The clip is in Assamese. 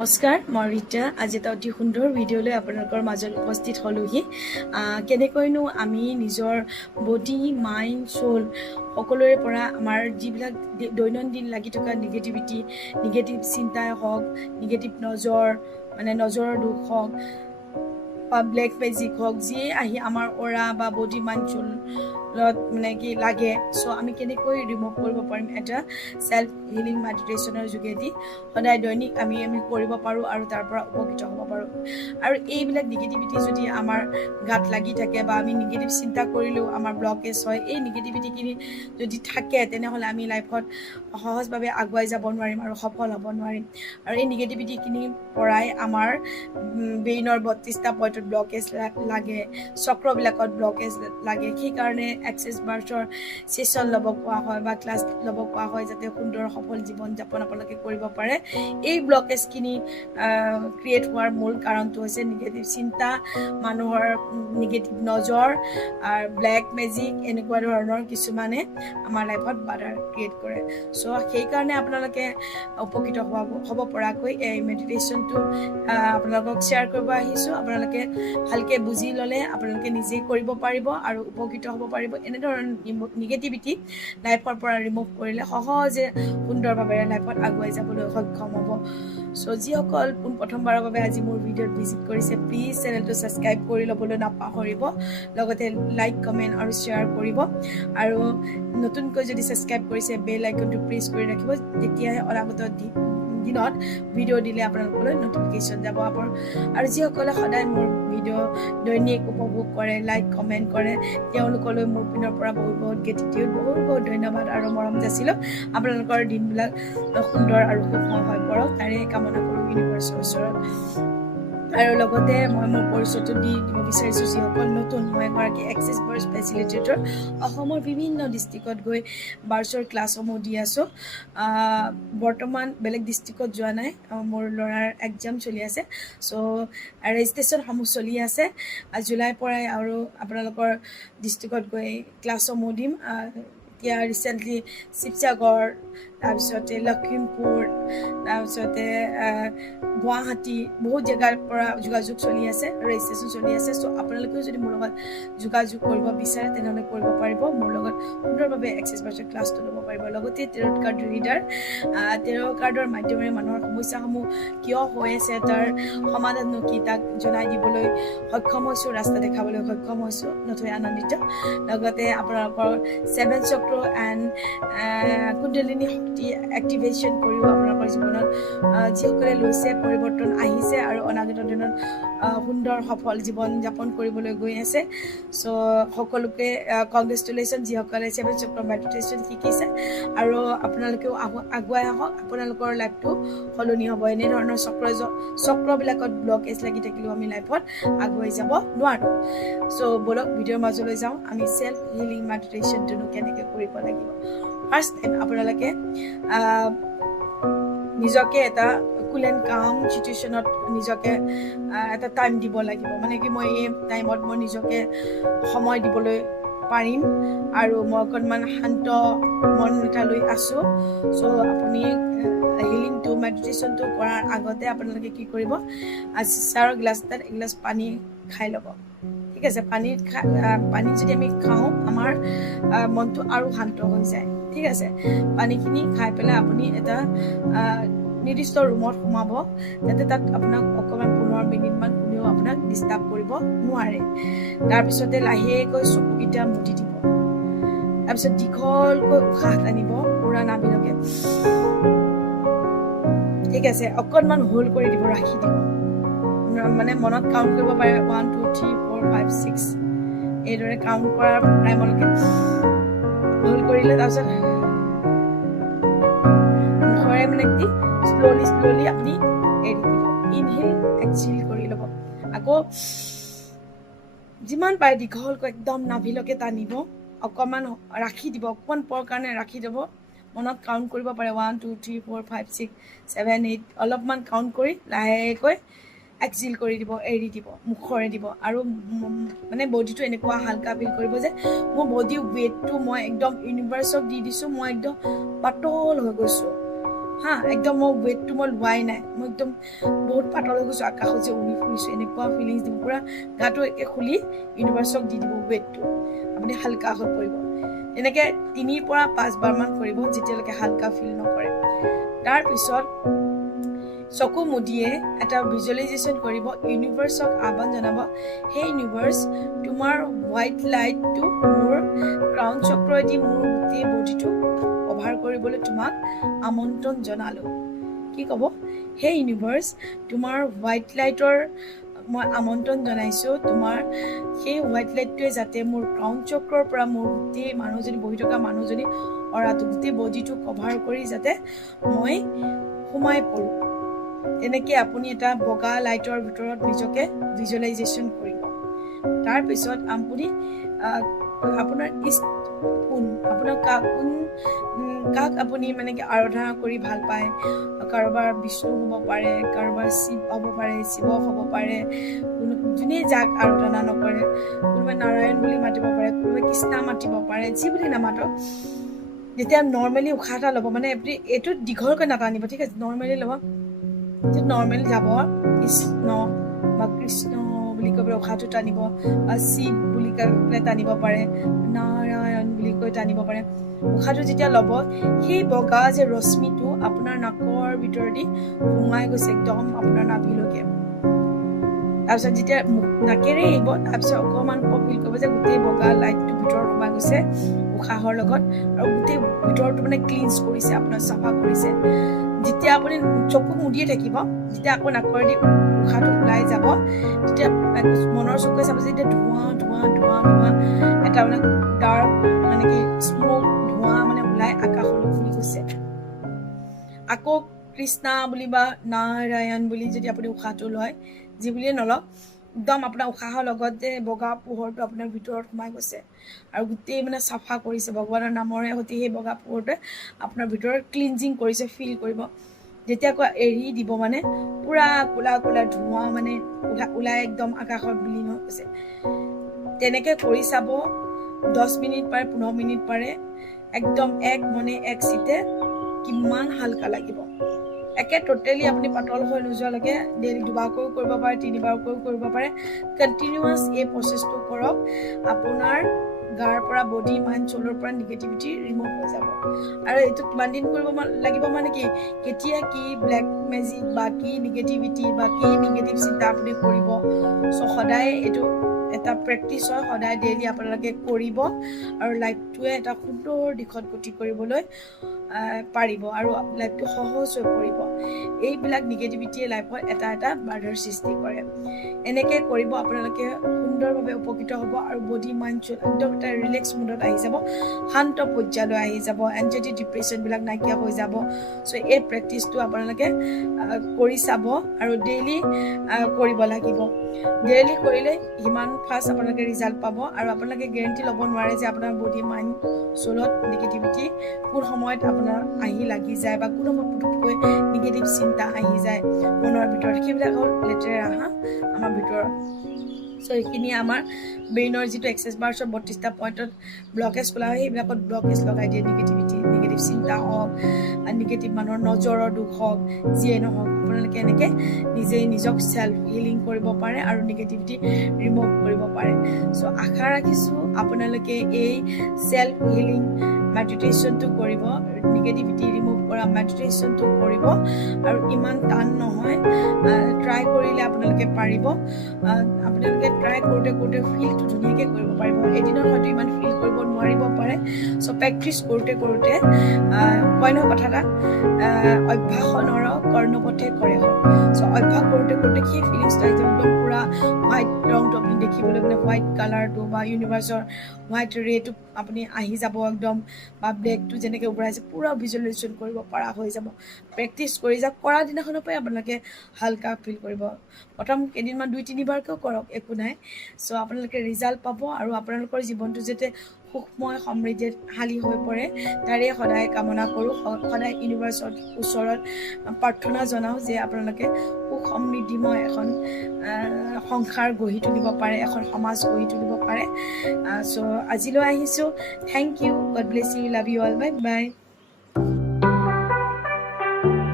নমস্কাৰ, মই ৰীতা। আজি এটা অতি সুন্দৰ ভিডিঅ' লৈ আপোনালোকৰ মাজত উপস্থিত হ'লোহি। কেনেকৈনো আমি নিজৰ বডি, মাইণ্ড, সোল সকলোৰে পৰা আমাৰ যিবিলাক দৈনন্দিন লাগি থকা নিগেটিভ চিন্তাই হওক, নিগেটিভ নজৰৰ দুখ হওক বা ব্লেক মেজিক হওক, যিয়ে আহি আমাৰ অৰা বা বডি মাইণ্ড সোলত কি লাগে, চ' আমি কেনেকৈ ৰিমুভ কৰিব পাৰিম এটা চেল্ফ হিলিং মেডিটেশ্যনৰ যোগেদি সদায় দৈনিক আমি কৰিব পাৰোঁ আৰু তাৰ পৰা উপকৃত হ'ব পাৰোঁ। আৰু এইবিলাক নিগেটিভিটি যদি আমাৰ গাত লাগি থাকে বা আমি নিগেটিভ চিন্তা কৰিলেও আমাৰ ব্লকেজ হয়, এই নিগেটিভিটিখিনি যদি থাকে তেনেহ'লে আমি লাইফত সহজভাৱে আগুৱাই যাব নোৱাৰিম আৰু সফল হ'ব নোৱাৰিম। আৰু এই নিগেটিভিটিখিনিৰ পৰাই আমাৰ ব্ৰেইনৰ 32টা পইণ্টত ব্লকেজ লাগে, চক্ৰবিলাকত ব্লকেজ লাগে। সেইকাৰণে এক্সেছ বাৰ্চৰ ছেশ্যন ল'ব কোৱা হয় বা ক্লাছ ল'ব কোৱা হয়, যাতে সুন্দৰ সফল জীৱন যাপন আপোনালোকে কৰিব পাৰে। এই ব্লকেজখিনি ক্ৰিয়েট হোৱাৰ মূল কাৰণটো হৈছে নিগেটিভ চিন্তা, মানুহৰ নিগেটিভ নজৰ, ব্লেক মেজিক, এনেকুৱা ধৰণৰ কিছুমানে আমাৰ লাইফত বাধা ক্ৰিয়েট কৰে। চ' সেইকাৰণে আপোনালোকে উপকৃত হ'ব পৰাকৈ এই মেডিটেশ্যনটো আপোনালোকক শ্বেয়াৰ কৰিব আহিছোঁ। আপোনালোকে ভালকৈ বুজি ল'লে আপোনালোকে নিজেই কৰিব পাৰিব আৰু উপকৃত হ'ব পাৰিব। এনেধৰণৰ নিগেটিভিটি লাইফৰ পৰা ৰিমুভ কৰিলে সহজে সুন্দৰভাৱে লাইফত আগুৱাই যাবলৈ সক্ষম হ'ব। চ' যিসকল প্ৰথমবাৰৰ বাবে আজি মোৰ ভিডিঅ'ত ভিজিট কৰিছে, প্লিজ চেনেলটো ছাবস্ক্ৰাইব কৰি ল'বলৈ নাপাহৰিব, লগতে লাইক, কমেণ্ট আৰু শ্বেয়াৰ কৰিব। আৰু নতুনকৈ যদি ছাবস্ক্ৰাইব কৰিছে, বেল আইকনটো প্ৰেছ কৰি ৰাখিব, তেতিয়াহে অনাগত দিনত ভিডিঅ' দিলে আপোনালোকলৈ নটিফিকেশ্যন যাব। আৰু যিসকলে সদায় মোৰ ভিডিঅ' দৈনিক উপভোগ কৰে, লাইক কমেণ্ট কৰে, তেওঁলোকলৈ মোৰ পিনৰ পৰা বহুত গ্ৰেটিটিউড, বহুত ধন্যবাদ আৰু মৰম যাচিলোঁ। আপোনালোকৰ দিনবিলাক সুন্দৰ আৰু সুখময় হৈ পৰক, তাৰে কামনা কৰোঁ ইউনিভাৰ্চৰ ওচৰত। আৰু লগতে মই মোৰ পৰিচয়টো দিব বিচাৰিছোঁ, যিসকল নতুন, মই এগৰাকী এক্সেছ বাৰ্চ ফেচিলিটেটৰ। অসমৰ বিভিন্ন ডিষ্ট্ৰিক্টত গৈ বাৰ্চৰ ক্লাছসমূহ দি আছোঁ। বৰ্তমান বেলেগ ডিষ্ট্ৰিক্টত যোৱা নাই, মোৰ ল'ৰাৰ এক্সাম চলি আছে। চ' ৰেজিষ্ট্ৰেশ্যনসমূহ চলি আছে। জুলাইৰ পৰাই আৰু আপোনালোকৰ ডিষ্ট্ৰিক্টত গৈ ক্লাছসমূহ দিম। এতিয়া ৰিচেণ্টলি শিৱসাগৰ, তাৰপিছতে লখিমপুৰ, তাৰপিছতে গুৱাহাটী, বহুত জেগাৰ পৰা যোগাযোগ চলি আছে, ৰেজিষ্ট্ৰেশ্যন চলি আছে। চ' আপোনালোকেও যদি মোৰ লগত যোগাযোগ কৰিব বিচাৰে তেনেহ'লে কৰিব পাৰিব। মোৰ লগত সুন্দৰভাৱে এক্সেছ বাৰ্চৰ ক্লাছটো ল'ব পাৰিব। লগতে টেৰট কাৰ্ড ৰিডাৰ, টেৰট কাৰ্ডৰ মাধ্যমেৰে মানুহৰ সমস্যাসমূহ কিয় হৈ আছে, তাৰ সমাধানো কি, তাক জনাই দিবলৈ সক্ষম হৈছোঁ, ৰাস্তা দেখাবলৈ সক্ষম হৈছোঁ, নথৈ আনন্দিত। লগতে আপোনালোকৰ 7 চক্ৰ এণ্ড কুণ্ডলিনী শক্তি এক্টিভেশ্যন কৰিও আপোনালোকৰ জীৱনত যিসকলে লৈছে পৰিৱৰ্তন আহিছে আৰু অনাগত দিনত সুন্দৰ সফল জীৱন যাপন কৰিবলৈ গৈ আছে। চ' সকলোকে কংগ্ৰেচুলেশ্যন, যিসকলে 7 চক্ৰ মেডিটেশ্যন শিকিছে। আৰু আপোনালোকেও আগুৱাই আহক, আপোনালোকৰ লাইফটো সলনি হ'ব। এনেধৰণৰ চক্ৰবিলাকত ব্লকেজ লাগি থাকিলেও আমি লাইফত আগুৱাই যাব নোৱাৰোঁ। চ' ব'লক ভিডিঅ'ৰ মাজলৈ যাওঁ, আমি চেল্ফ হিলিং মেডিটেশ্যনটোনো কেনেকৈ কৰিব লাগিব। ফাৰ্ষ্ট আপোনালোকে নিজকে এটা কুল এণ্ড কাম চিটুৱেশ্যনত নিজকে এটা টাইম দিব লাগিব। কি মই এই টাইমত মই নিজকে সময় দিবলৈ পাৰিম আৰু মই অকণমান শান্ত মন এটালৈ আছোঁ। চ' আপুনি হিলিংটো মেডিটেশ্যনটো কৰাৰ আগতে আপোনালোকে কি কৰিব, চিচাৰৰ গ্লাছ এটাত এগিলাচ পানী খাই ল'ব। ঠিক আছে, পানী যদি আমি খাওঁ আমাৰ মনটো আৰু শান্ত হৈ যায়। ঠিক আছে, পানীখিনি খাই পেলাই আপুনি এটা নিৰ্দিষ্ট ৰুমত সোমাব, যাতে তাত আপোনাক অকণমান 15 মিনিটমান কোনেও আপোনাক ডিষ্টাৰ্ব কৰিব নোৱাৰে। তাৰপিছতে লাহেকৈ চকুকেইটা মুদি দিব। তাৰপিছত দীঘলকৈ উশাহ টানিব পুৰা নাভিলৈকে। ঠিক আছে, অকণমান হোল্ড কৰি দিব, ৰাখি দিব। মনত কাউণ্ট কৰিব পাৰে, 1 2 3 4 5 6, এইদৰে কাউণ্ট কৰাৰ টাইমলৈকে হোল্ড কৰিলে। তাৰপিছত মুখেৰে শ্ল'লি আপুনি এৰি দিব। ইনহেল এক্সহেল কৰি ল'ব। আকৌ যিমান পাৰে দীঘলকৈ একদম নাভিলৈকে টানিব, অকণমান ৰাখি দিব, অকণমান পৰ কাৰণে ৰাখি দিব। মনত কাউণ্ট কৰিব পাৰে, 1 2 3 4 5 6 7 8, অলপমান কাউণ্ট কৰি লাহেকৈ এক্সহেল কৰি দিব, এৰি দিব, মুখৰে দিব। আৰু বডিটো এনেকুৱা হালকা ফিল কৰিব যে মোৰ বডি ৱেইটটো মই একদম ইউনিভাৰ্চক দি দিছোঁ, মই একদম পাতল হৈ গৈছোঁ। হা একদম মই ৱেটটো মই লোৱাই নাই মই একদম বহুত পাতল হৈ গৈছোঁ আকাশত যে উৰি ফুৰিছোঁ এনেকুৱা ফিলিংছ দিব পূৰা গাটো একে খুলি ইউনিভাৰ্চক দি দিব ৱেটটো আপুনি হালকা হৈ পৰিব এনেকৈ 3 পৰা 5 বাৰমান কৰিব যেতিয়ালৈকে হালকা ফিল নকৰে তাৰপিছত চকু মুদিয়ে এটা ভিজুৱেলাইজেশ্যন কৰিব ইউনিভাৰ্চক আহ্বান জনাব হে ইউনিভাৰ্চ তোমাৰ হোৱাইট লাইটটো মোৰ ক্ৰাউন চক্ৰইদি মোৰ গোটেই বডিটো কভাৰ কৰিবলৈ তোমাক আমন্ত্ৰণ জনালোঁ কি ক'ব হে ইউনিভাৰ্চ তোমাৰ হোৱাইট লাইটৰ মই আমন্ত্ৰণ জনাইছোঁ তোমাৰ সেই হোৱাইট লাইটটোৱে যাতে মোৰ ক্ৰাউন চক্ৰৰ পৰা মোৰ গোটেই মানুহজনী বহি থকা মানুহজনী অৰাটো গোটেই বডিটো কভাৰ কৰি যাতে মই সোমাই পৰোঁ এনেকৈ আপুনি এটা বগা লাইটৰ ভিতৰত নিজকে ভিজুৱেলাইজেশ্যন কৰিব তাৰপিছত আপুনি আপোনাৰ কোন আপোনাৰ কাক আপুনি মানে কি আৰাধনা কৰি ভাল পায় কাৰোবাৰ বিষ্ণু হ'ব পাৰে কাৰোবাৰ শিৱ হ'ব পাৰে শিৱ হ'ব পাৰে যোনে যাক আৰাধনা নকৰে কোনোবাই নাৰায়ণ বুলি মাতিব পাৰে কোনোবাই কৃষ্ণ মাতিব পাৰে যি বুলি নামাতক যেতিয়া নৰ্মেলি উশাহ এটা ল'ব মানে এইটো দীঘলকৈ নাটানিব ঠিক আছে নৰ্মেলি ল'ব নৰ্মেল যাব কৃষ্ণ বা কৃষ্ণ বুলি কৈ পেলাই উশাহটো টানিব বা শিৱ বুলি কৈ পেলাই টানিব পাৰে নাৰায়ণ বুলি কৈ টানিব পাৰে উশাহটো যেতিয়া ল'ব সেই বগা যে ৰশ্মিটো আপোনাৰ নাকৰ ভিতৰেদি সোমাই গৈছে একদম আপোনাৰ নাভিলৈকে তাৰপিছত যেতিয়া নাকেৰে এৰিব তাৰপিছত অকণমান ফিল কৰিব যে গোটেই বগা লাইটটো ভিতৰত সোমাই গৈছে উশাহৰ লগত আৰু গোটেই ভিতৰটো মানে ক্লিনছ কৰিছে আপোনাৰ চাফা কৰিছে যেতিয়া আপুনি চকু মুদিয়ে থাকিব যেতিয়া আকৌ নাকেৰেদি উশাহটো ওলাই যাব তেতিয়া মনৰ চকুৱে চাব যে এতিয়া ধোঁৱা এটা মানে ডাৰ্ক মানে কি স্মক ধোঁৱা মানে ওলাই আকাশলৈ উৰি গৈছে আকৌ কৃষ্ণা বুলি বা নাৰায়ণ বুলি যদি আপুনি উশাহটো লয় যি বুলিয়ে নলওক একদম আপোনাৰ উশাহৰ লগত যে বগা পোহৰটো আপোনাৰ ভিতৰত সোমাই গৈছে আৰু গোটেই মানে চাফা কৰিছে ভগৱানৰ নামৰে সৈতে সেই বগা পোহৰটোৱে আপোনাৰ ভিতৰত ক্লিনজিং কৰিছে ফিল কৰিব যেতিয়া আকৌ এৰি দিব মানে পুৰা কোলা ধোঁৱা মানে ওলাই একদম আকাশত বিলীন হৈ গৈছে তেনেকৈ কৰি চাব 10 মিনিট পাৰে 15 মিনিট পাৰে একদম এক মনে এক চিতে কিমান হালকা লাগিব একে টোটেলি আপুনি পাতল হৈ নোযোৱালৈকে ডেইলি 2বাৰকৈও কৰিব পাৰে 3বাৰকৈও কৰিব পাৰে কণ্টিনিউৱাছ এই প্ৰচেছটো কৰক আপোনাৰ গাৰ পৰা বডি মাইণ্ড চলৰ পৰা নিগেটিভিটি ৰিমুভ হৈ যাব আৰু এইটো কিমান দিন কৰিব লাগিব মানে কি কেতিয়া কি ব্লেক মেজিক বা কি নিগেটিভিটি বা কি নিগেটিভ চিন্তা আপুনি কৰিব চ' সদায় এইটো এটা প্ৰেক্টিছ হয় সদায় ডেইলি আপোনালোকে কৰিব আৰু লাইফটোৱে এটা সুন্দৰ দিশত গতি কৰিবলৈ পাৰিব আৰু লাইফটো সহজ হৈ পৰিব এইবিলাক নিগেটিভিটিয়ে লাইফত এটা বাধাৰ সৃষ্টি কৰে এনেকৈ কৰিব আপোনালোকে সুন্দৰভাৱে উপকৃত হ'ব আৰু বডি মাইণ্ড একদম এটা ৰিলেক্স মুডত আহি যাব শান্ত পৰ্যায়লৈ আহি যাব এনজাইটি ডিপ্ৰেশ্যনবিলাক নাইকিয়া হৈ যাব চ' এই প্ৰেক্টিছটো আপোনালোকে কৰি চাব আৰু ডেইলি কৰিব লাগিব ডেইলি কৰিলে সিমান ফাষ্ট আপোনালোকে ৰিজাল্ট পাব আৰু আপোনালোকে গেৰেণ্টি ল'ব নোৱাৰে যে আপোনাৰ বডি মাইণ্ড চলত নিগেটিভিটি কোন সময়ত আপোনাৰ আহি লাগি যায় বা কোন সময়ত পুটুককৈ নিগেটিভ চিন্তা আহি যায় মনৰ ভিতৰত সেইবিলাক হ'ল লেতেৰা আমাৰ ভিতৰত চ' এইখিনি আমাৰ ব্ৰেইনৰ যিটো এক্সেছ বাৰ্ছৰ 32টা পইণ্টত ব্লকেজ খোলা হয় সেইবিলাকত ব্লকেজ লগাই দিয়ে নিগেটিভ চিন্তা হওক নিগেটিভ মানুহৰ নজৰৰ দুখ হওক যিয়ে নহওক আপোনালোকে এনেকৈ নিজেই নিজক চেল্ফ হিলিং কৰিব পাৰে আৰু নিগেটিভিটি ৰিমুভ কৰিব পাৰে চ' আশা ৰাখিছোঁ আপোনালোকে এই চেল্ফ হিলিং মেডিটেশ্যনটো কৰিব নিগেটিভিটি ৰিমুভ কৰা মেডিটেশ্যনটো কৰিব আৰু ইমান টান নহয় ট্ৰাই কৰিলে আপোনালোকে পাৰিব আপোনালোকে ট্ৰাই কৰোঁতে ফিলটো ধুনীয়াকৈ কৰিব পাৰিব এদিনত হয়তো ইমান ফিল কৰিব নোৱাৰিব পাৰে চ' প্ৰেক্টিছ কৰোঁতে কয় নহয় কথা এটা অভ্যাসনৰ কৰ্ণপথে কৰে হ'ল চ' অভ্যাস কৰোঁতে সেই ফিলিংছটো আহি যাব একদম পূৰা হোৱাইট ৰংটো আপুনি দেখিবলৈ মানে হোৱাইট কালাৰটো বা ইউনিভাৰ্চৰ হোৱাইট ৰেটো আপুনি আহি যাব একদম বা ব্লেকটো যেনেকৈ উভৰাইছে পূৰা ভিজুৱেলাইজেশ্যন কৰিব পৰা হৈ যাব প্ৰেক্টিছ কৰি যাওক কৰা দিনাখনৰ পৰাই আপোনালোকে হালকা ফিল কৰিব প্ৰথম কেইদিনমান 2-3বাৰকৈও কৰক একো নাই চ' আপোনালোকে ৰিজাল্ট পাব আৰু আপোনালোকৰ জীৱনটো যাতে সুখময় সমৃদ্ধিশালী হৈ পৰে তাৰে সদায় কামনা কৰোঁ সদায় ইউনিভাৰ্চৰ ওচৰত প্ৰাৰ্থনা জনাওঁ যে আপোনালোকে সুখ সমৃদ্ধিময় এখন সংসাৰ গঢ়ি তুলিব পাৰে এখন সমাজ গঢ়ি তুলিব পাৰে চ' আজিলৈ আহিছোঁ thank you God bless you love you all bye by